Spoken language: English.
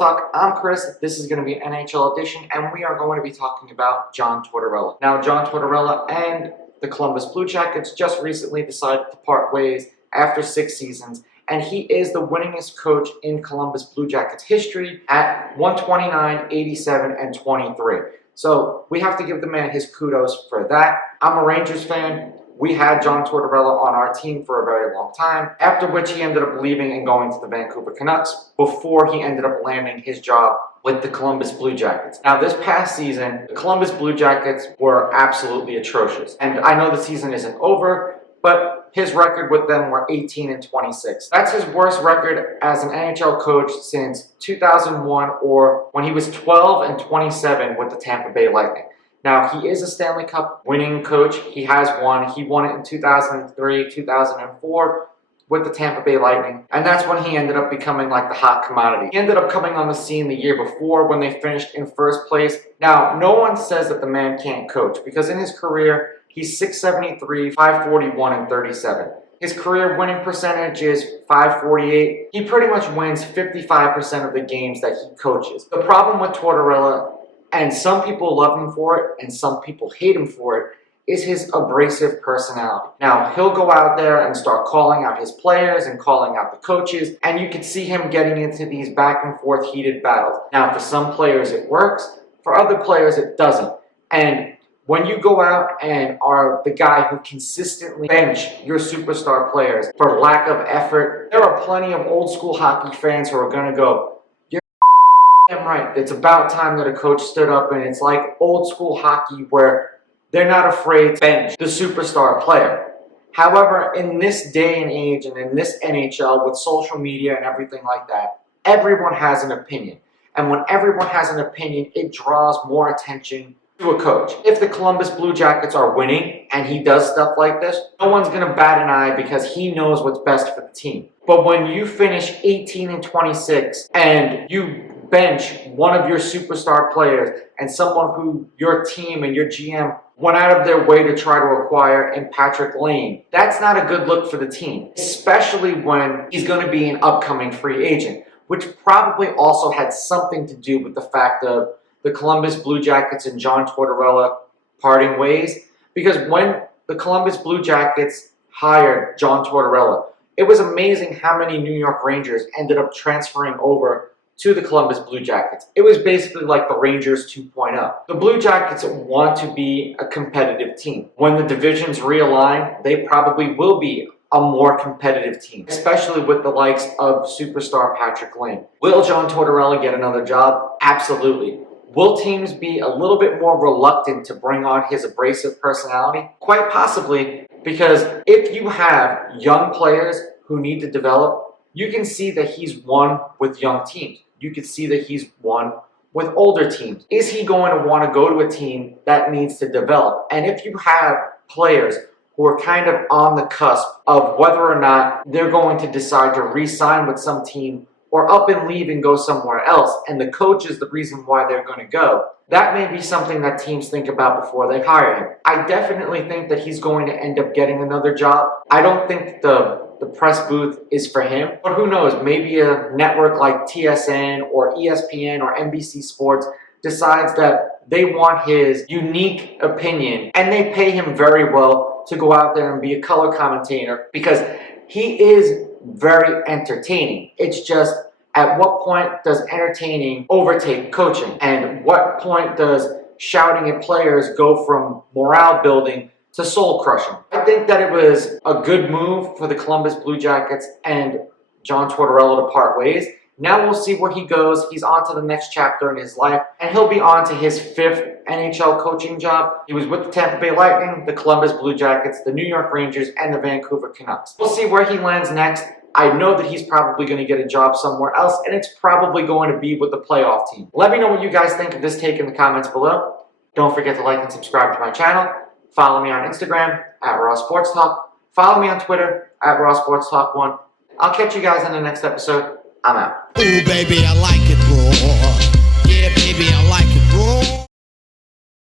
Talk. I'm Chris. This is going to be an NHL edition, and we are going to be talking about John Tortorella. Now, John Tortorella and the Columbus Blue Jackets just recently decided to part ways after 6 seasons, and he is the winningest coach in Columbus Blue Jackets history at 129, 87, and 23. So we have to give the man his kudos for that. I'm a Rangers fan. We had John Tortorella on our team for a very long time, after which he ended up leaving and going to the Vancouver Canucks before he ended up landing his job with the Columbus Blue Jackets. Now, this past season, the Columbus Blue Jackets were absolutely atrocious. And I know the season isn't over, but his record with them were 18-26. That's his worst record as an NHL coach since 2001, or when he was 12-27 with the Tampa Bay Lightning. Now, he is a Stanley Cup winning coach. He has won. He won it in 2003, 2004 with the Tampa Bay Lightning. And that's when he ended up becoming like the hot commodity. He ended up coming on the scene the year before when they finished in first place. Now, no one says that the man can't coach, because in his career, he's .673, .541, and 37. His career winning percentage is .548. He pretty much wins 55% of the games that he coaches. The problem with Tortorella, and some people love him for it and some people hate him for it, is his abrasive personality. Now, he'll go out there and start calling out his players and calling out the coaches, and you can see him getting into these back and forth heated battles. Now, for some players it works, for other players it doesn't. And when you go out and are the guy who consistently bench your superstar players for lack of effort, there are plenty of old school hockey fans who are going to go, "Damn right, it's about time that a coach stood up," and it's like old school hockey where they're not afraid to bench the superstar player. However, in this day and age and in this NHL with social media and everything like that, everyone has an opinion. And when everyone has an opinion, it draws more attention to a coach. If the Columbus Blue Jackets are winning and he does stuff like this, no one's going to bat an eye because he knows what's best for the team. But when you finish 18-26 and you bench one of your superstar players and someone who your team and your GM went out of their way to try to acquire in Patrick Lane, that's not a good look for the team, especially when he's going to be an upcoming free agent, which probably also had something to do with the fact of the Columbus Blue Jackets and John Tortorella parting ways. Because when the Columbus Blue Jackets hired John Tortorella, it was amazing how many New York Rangers ended up transferring over to the Columbus Blue Jackets. It was basically like the Rangers 2.0. The Blue Jackets want to be a competitive team. When the divisions realign, they probably will be a more competitive team, especially with the likes of superstar Patrick Lane. Will John Tortorella get another job? Absolutely. Will teams be a little bit more reluctant to bring on his abrasive personality? Quite possibly, because if you have young players who need to develop, you can see that he's won with young teams. You can see that he's won with older teams. Is he going to want to go to a team that needs to develop? And if you have players who are kind of on the cusp of whether or not they're going to decide to re-sign with some team or up and leave and go somewhere else, and the coach is the reason why they're going to go, that may be something that teams think about before they hire him. I definitely think that he's going to end up getting another job. I don't think the press booth is for him, but who knows, maybe a network like TSN or ESPN or NBC Sports decides that they want his unique opinion and they pay him very well to go out there and be a color commentator, because he is very entertaining. It's just, at what point does entertaining overtake coaching? And what point does shouting at players go from morale building to soul crushing? I think that it was a good move for the Columbus Blue Jackets and John Tortorella to part ways. Now we'll see where he goes. He's on to the next chapter in his life, and he'll be on to his 5th NHL coaching job. He was with the Tampa Bay Lightning, the Columbus Blue Jackets, the New York Rangers, and the Vancouver Canucks. We'll see where he lands next. I know that he's probably going to get a job somewhere else, and it's probably going to be with the playoff team. Let me know what you guys think of this take in the comments below. Don't forget to like and subscribe to my channel. Follow me on Instagram at Raw Sports Talk. Follow me on Twitter at Raw Sports Talk 1. I'll catch you guys in the next episode. I'm out. Ooh, baby, I like it raw. Yeah, baby, I like it.